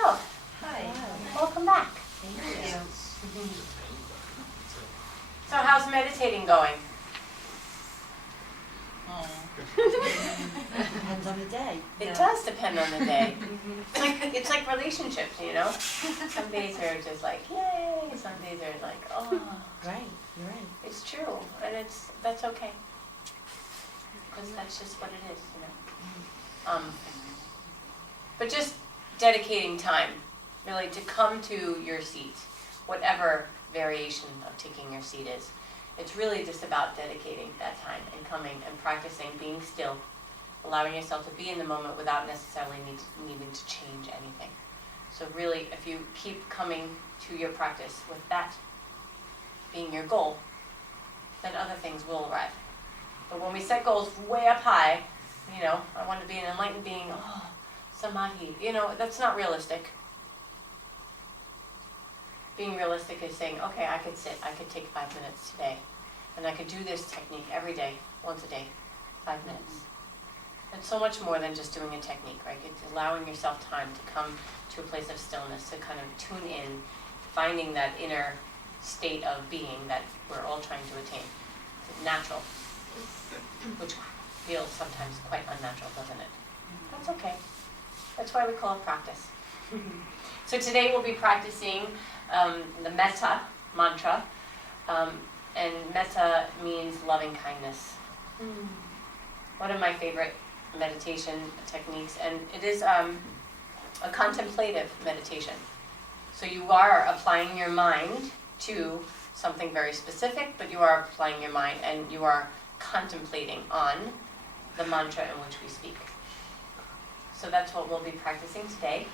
Michelle. Hi. Welcome back. Thank you. So how's meditating going? Depends on the day. It does depend on the day. It's like relationships, you know? Some days are just like, yay. Some days are like, oh. Right, you're right. It's true, and that's okay. Because that's just what it is, you know? But just dedicating time, really, to come to your seat, whatever variation of taking your seat is. It's really just about dedicating that time and coming and practicing being still, allowing yourself to be in the moment without necessarily needing to change anything. So really, if you keep coming to your practice with that being your goal, then other things will arrive. But when we set goals way up high, you know, I want to be an enlightened being, samadhi, you know, that's not realistic. Being realistic is saying, okay, I could take 5 minutes today, and I could do this technique every day, once a day, 5 minutes. It's so much more than just doing a technique, right? It's allowing yourself time to come to a place of stillness, to kind of tune in, finding that inner state of being that we're all trying to attain. It's natural, which feels sometimes quite unnatural, doesn't it? That's okay. That's why we call it practice. So today we'll be practicing the Metta mantra, and Metta means loving kindness. One of my favorite meditation techniques, and it is a contemplative meditation. So you are applying your mind to something very specific, but you are applying your mind and you are contemplating on the mantra in which we speak. So that's what we'll be practicing today.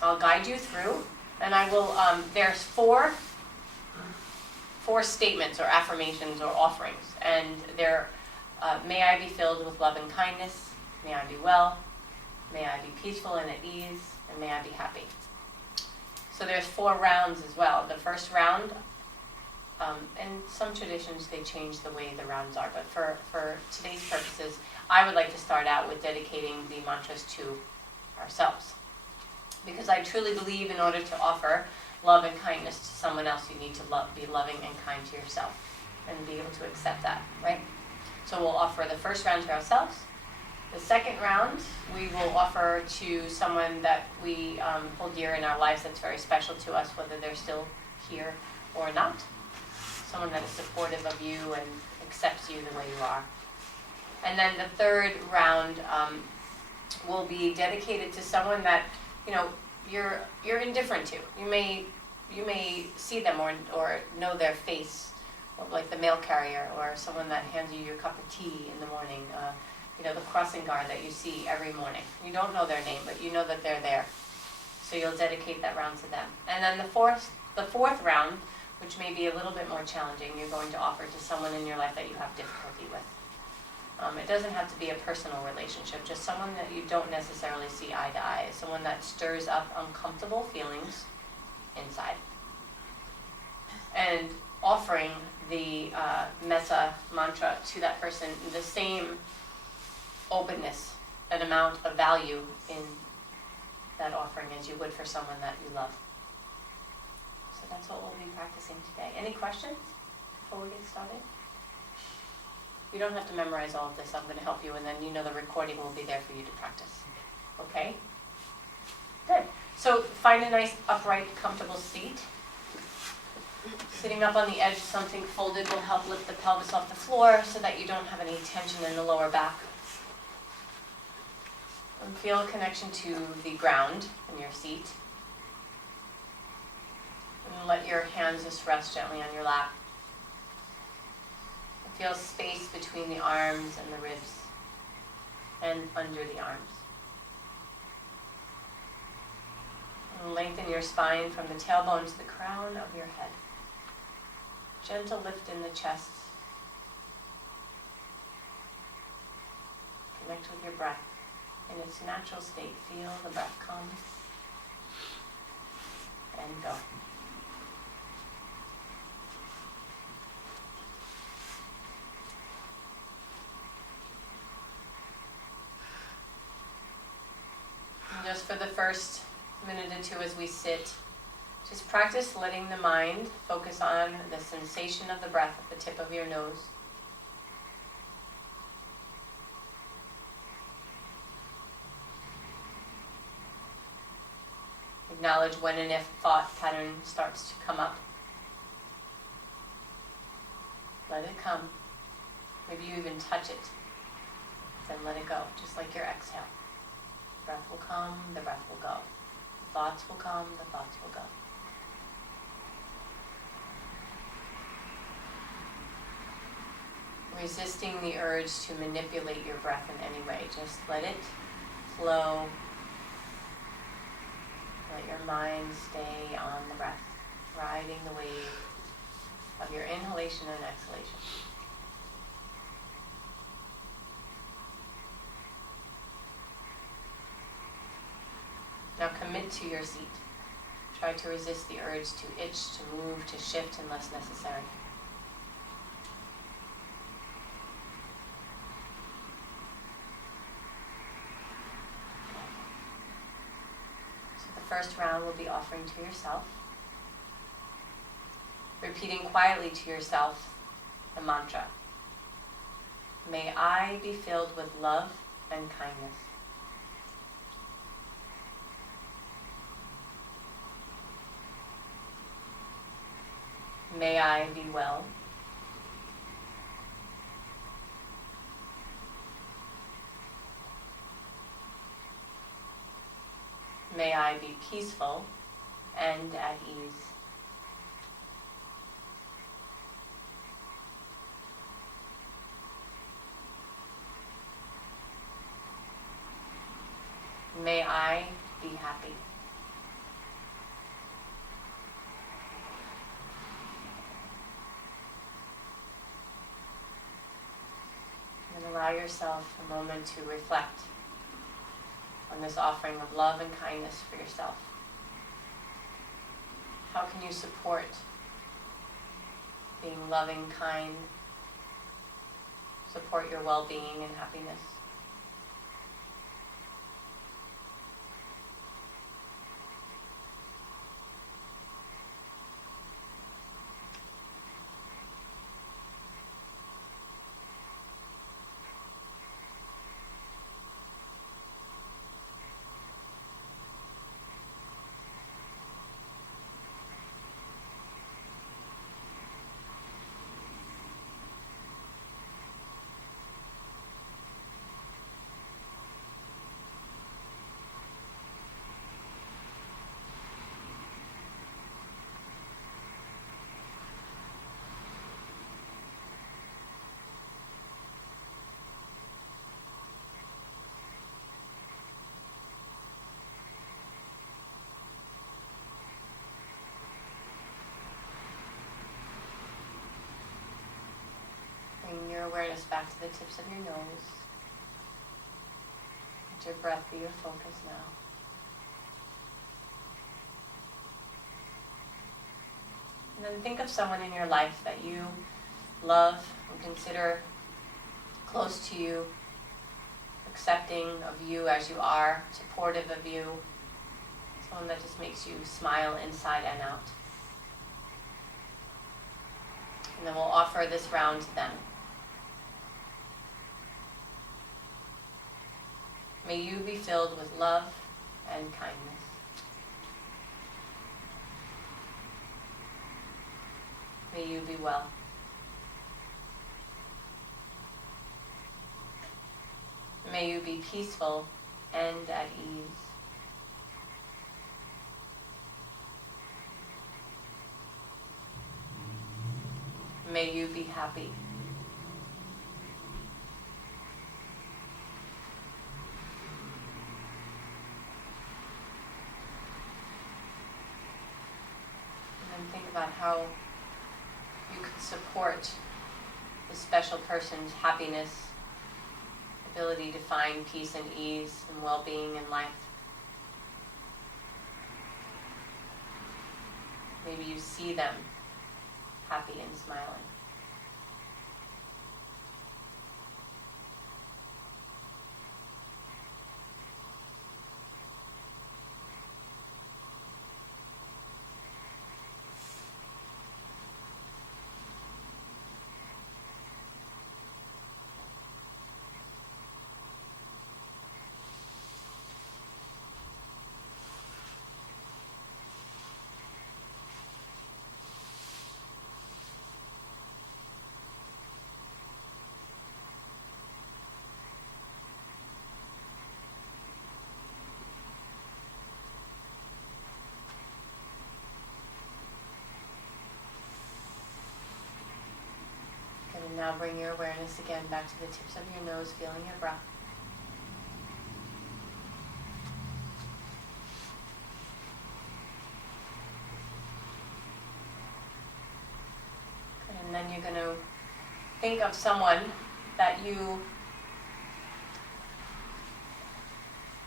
I'll guide you through, and I will, there's four statements or affirmations or offerings, and they're, may I be filled with love and kindness, may I be well, may I be peaceful and at ease, and may I be happy. So there's 4 rounds as well. The first round, in some traditions they change the way the rounds are, but for today's purposes, I would like to start out with dedicating the mantras to ourselves. Because I truly believe in order to offer love and kindness to someone else, you need to be loving and kind to yourself and be able to accept that, right? So we'll offer the first round to ourselves. The second round, we will offer to someone that we hold dear in our lives that's very special to us, whether they're still here or not. Someone that is supportive of you and accepts you the way you are. And then the third round will be dedicated to someone that, you know, you're indifferent to. You may see them or know their face, like the mail carrier or someone that hands you your cup of tea in the morning. You know, the crossing guard that you see every morning. You don't know their name, but you know that they're there. So you'll dedicate that round to them. And then the fourth round, which may be a little bit more challenging, you're going to offer to someone in your life that you have difficulty with. It doesn't have to be a personal relationship, just someone that you don't necessarily see eye to eye, someone that stirs up uncomfortable feelings inside. And offering the Metta mantra to that person, the same openness, an amount of value in that offering as you would for someone that you love. So that's what we'll be practicing today. Any questions before we get started? You don't have to memorize all of this. I'm going to help you, and then you know the recording will be there for you to practice. Okay? Good. So find a nice, upright, comfortable seat. Sitting up on the edge of something folded will help lift the pelvis off the floor so that you don't have any tension in the lower back. And feel a connection to the ground in your seat. And let your hands just rest gently on your lap. Feel space between the arms and the ribs and under the arms. And lengthen your spine from the tailbone to the crown of your head. Gentle lift in the chest. Connect with your breath. In its natural state, feel the breath come and go. And just for the first A minute or two as we sit. Just practice letting the mind focus on the sensation of the breath at the tip of your nose. Acknowledge when and if thought pattern starts to come up. Let it come. Maybe you even touch it. Then let it go, just like your exhale. The breath will come, the breath will go. The thoughts will come, the thoughts will go. Resisting the urge to manipulate your breath in any way. Just let it flow. Let your mind stay on the breath, riding the wave of your inhalation and exhalation. Now commit to your seat. Try to resist the urge to itch, to move, to shift unless necessary. So the first round will be offering to yourself. Repeating quietly to yourself the mantra. May I be filled with love and kindness. May I be well. May I be peaceful and at ease. May I be happy. And allow yourself a moment to reflect on this offering of love and kindness for yourself. How can you support being loving, kind, support your well-being and happiness? Bring your awareness back to the tips of your nose. Let your breath be your focus now. And then think of someone in your life that you love and consider close to you, accepting of you as you are, supportive of you, someone that just makes you smile inside and out. And then we'll offer this round to them. May you be filled with love and kindness. May you be well. May you be peaceful and at ease. May you be happy. And think about how you can support this special person's happiness, ability to find peace and ease and well-being in life. Maybe you see them happy and smiling. now bring your awareness again back to the tips of your nose, feeling your breath. Good. And then you're going to think of someone that you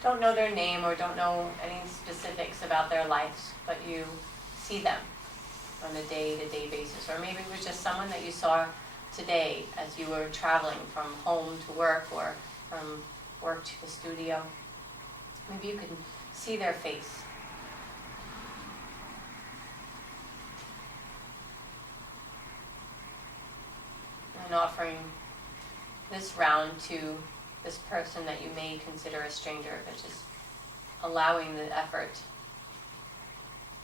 don't know their name or don't know any specifics about their lives, but you see them on a day-to-day basis. Or maybe it was just someone that you saw today as you were traveling from home to work or from work to the studio. Maybe you can see their face. And offering this round to this person that you may consider a stranger, but just allowing the effort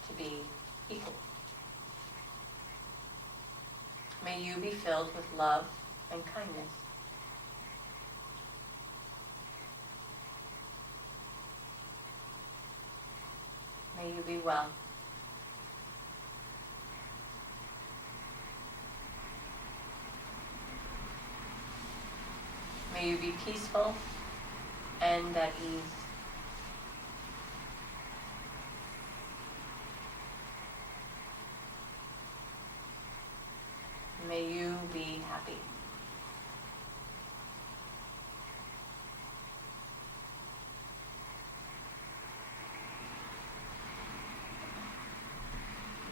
to be equal. May you be filled with love and kindness. May you be well. May you be peaceful and at ease. May you be happy.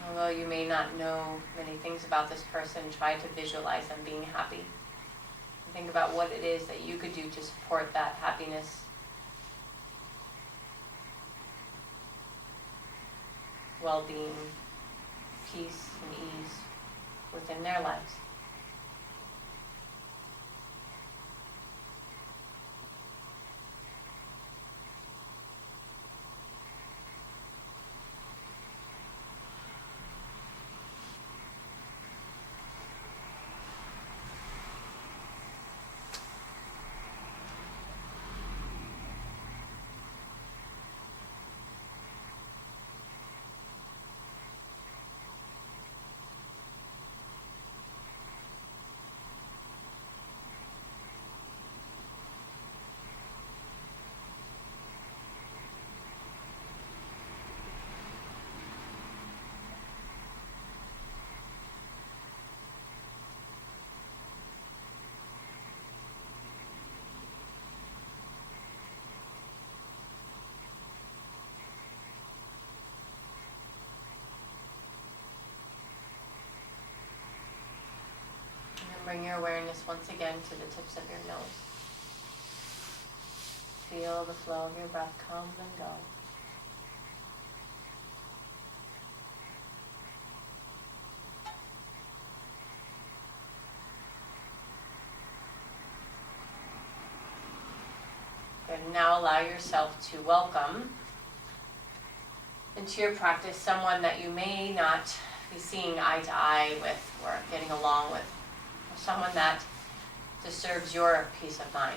Although you may not know many things about this person, try to visualize them being happy. Think about what it is that you could do to support that happiness, well-being, peace, and ease within their lives. Bring your awareness once again to the tips of your nose. Feel the flow of your breath come and go. Good. Now allow yourself to welcome into your practice someone that you may not be seeing eye to eye with or getting along with. Someone that disturbs your peace of mind.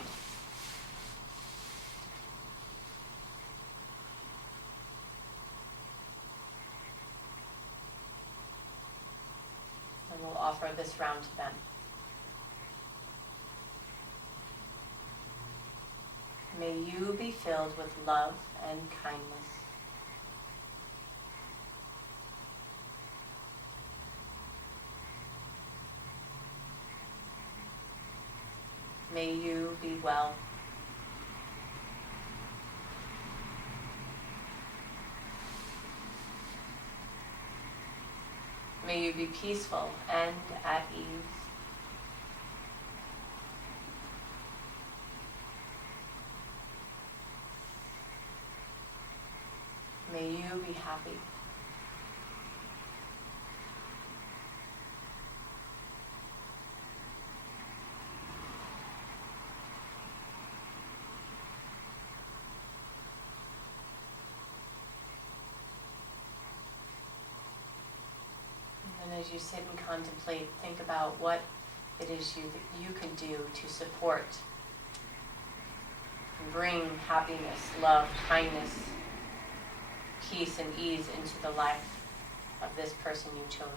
And we'll offer this round to them. May you be filled with love and kindness. May you be well. May you be peaceful and at ease. May you be happy. And as you sit and contemplate, think about what it is that you can do to support and bring happiness, love, kindness, peace, and ease into the life of this person you chose.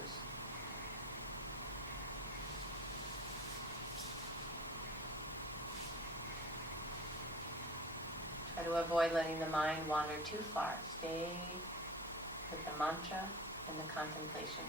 avoid letting the mind wander too far. Stay with the mantra and the contemplation.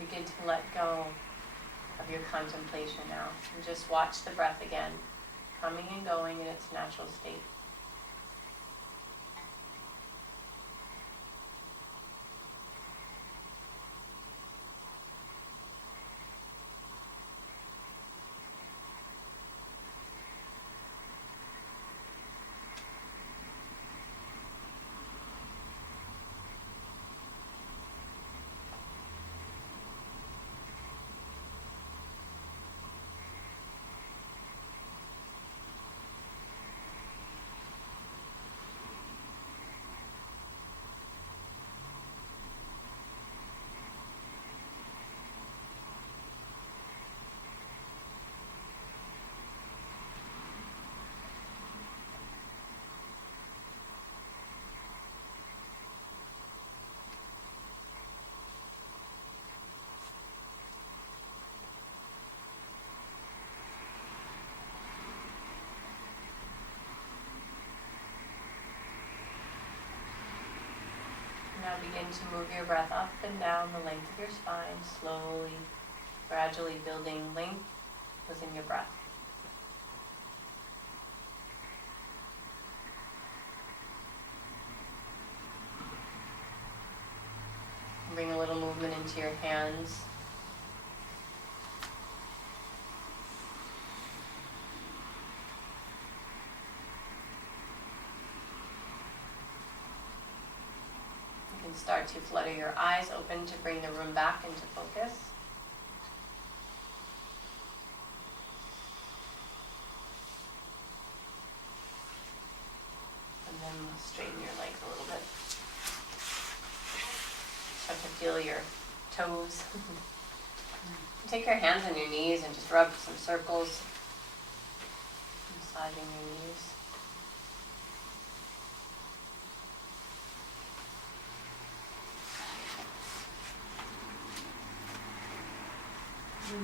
Begin to let go of your contemplation now and just watch the breath again, coming and going in its natural state. Now begin to move your breath up and down the length of your spine, slowly, gradually building length within your breath. Bring a little movement into your hands. Start to flutter your eyes open to bring the room back into focus. And then straighten your legs a little bit. Start to feel your toes. Take your hands on your knees and just rub some circles, massaging your knees. Did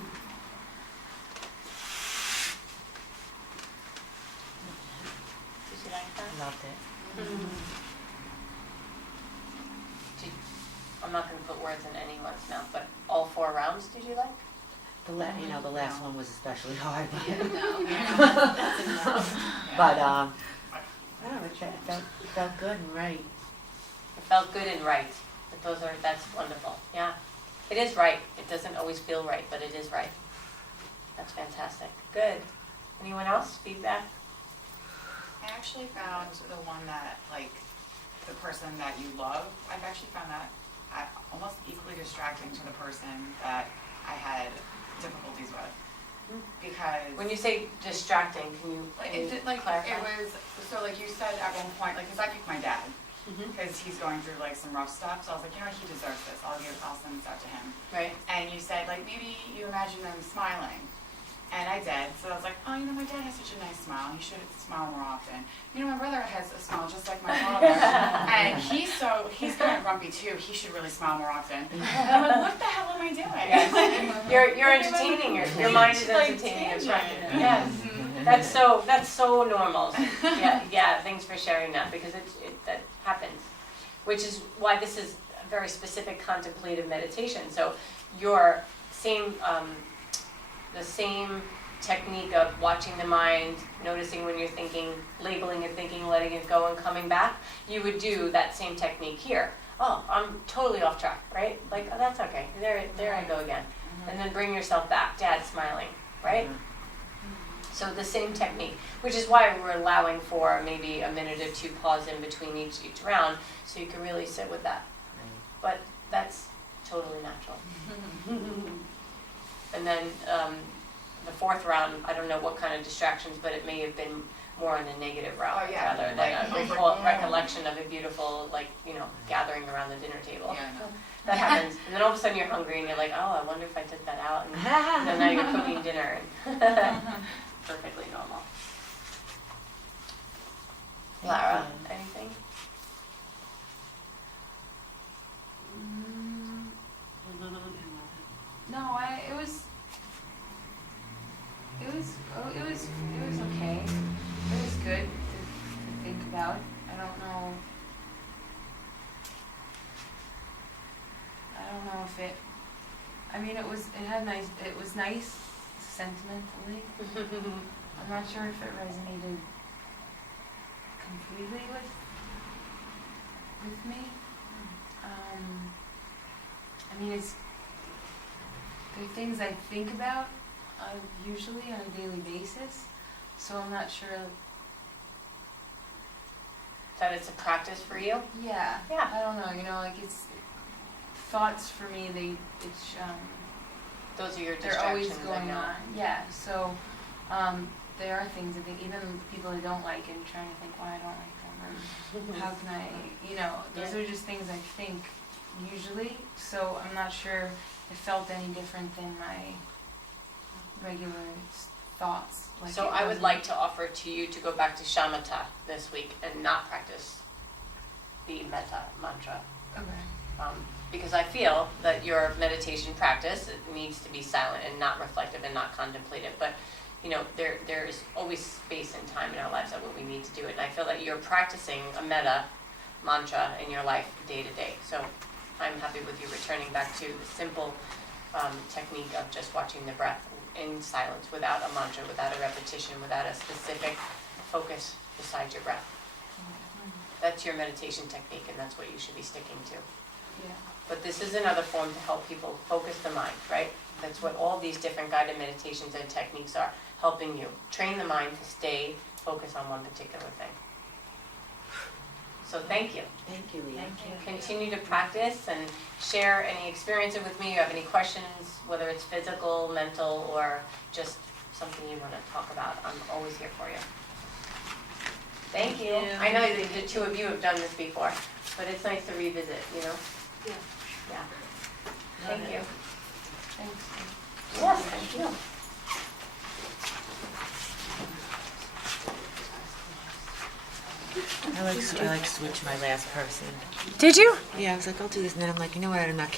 you like that? Loved it. Mm-hmm. I'm not going to put words in anyone's mouth, but all 4 rounds did you like? The last one was especially hard. That's enough. But I don't know, it felt good and right. It felt good and right. But that's wonderful. Yeah. It is right. It doesn't always feel right, but it is right. That's fantastic. Good. Anyone else? Feedback? I actually found the one that, like, the person that you love, I've actually found that almost equally distracting to the person that I had difficulties with. Because when you say distracting, can you clarify? It was, so like you said at one point, like, because I picked my dad, because he's going through like some rough stuff, so I was like, he deserves this, I'll send this out to him. Right. And you said, like, maybe you imagine them smiling. And I did, so I was like, my dad has such a nice smile, he should smile more often. My brother has a smile just like my father, and he's kind of grumpy too, he should really smile more often. And I'm like, what the hell am I doing? Yes. You're entertaining, your mind is entertaining. Yes. That's so normal. Yeah, thanks for sharing that, because that happens. Which is why this is a very specific contemplative meditation. So your the same technique of watching the mind, noticing when you're thinking, labeling your thinking, letting it go and coming back, you would do that same technique here. Oh, I'm totally off track, right? Like, oh, that's okay. There I go again. And then bring yourself back, Dad smiling, right? So the same technique, which is why we're allowing for maybe a minute or 2 pause in between each round, so you can really sit with that. but that's totally natural. And then the fourth round, I don't know what kind of distractions, but it may have been more on the negative route Oh, yeah, rather than like, a recollection of a beautiful, like, gathering around the dinner table. Yeah, I know. That happens. And then all of a sudden you're hungry and you're like, oh, I wonder if I took that out. And then now you're cooking dinner. And perfectly normal. Lara, anything? No, it was okay. It was good to think about. I don't know if it. I mean, it was nice sentimentally. I'm not sure if it resonated completely with me. I mean, they're things I think about usually on a daily basis, so I'm not sure. That it's a practice for you? Yeah. Yeah. I don't know. Like it's thoughts for me. Those are your they're distractions. always I going know. on. Yeah. So there are things I think, even people I don't like, and trying to think why I don't like them, and how can I, those are just things I think usually. So I'm not sure it felt any different than my regular thoughts. Like So I would like to offer to you to go back to shamatha this week and not practice the Metta mantra. Okay. Because I feel that your meditation practice needs to be silent and not reflective and not contemplative. But there is always space and time in our lives that we need to do it. And I feel that you're practicing a Metta mantra in your life day to day. So I'm happy with you returning back to the simple technique of just watching the breath in silence, without a mantra, without a repetition, without a specific focus besides your breath. That's your meditation technique, and that's what you should be sticking to. Yeah. But this is another form to help people focus the mind, right? That's what all these different guided meditations and techniques are, helping you train the mind to stay focused on one particular thing. So thank you. Thank you, Leah. Continue to practice and share any experiences with me. You have any questions, whether it's physical, mental, or just something you want to talk about. I'm always here for you. Thank you. I know that the two of you have done this before, but it's nice to revisit, Yeah. Yeah. Thank you. Thanks. Yes, thank you. I like switch my last person. Did you? Yeah, I was like, I'll do this, and then I'm like, you know what, I'm not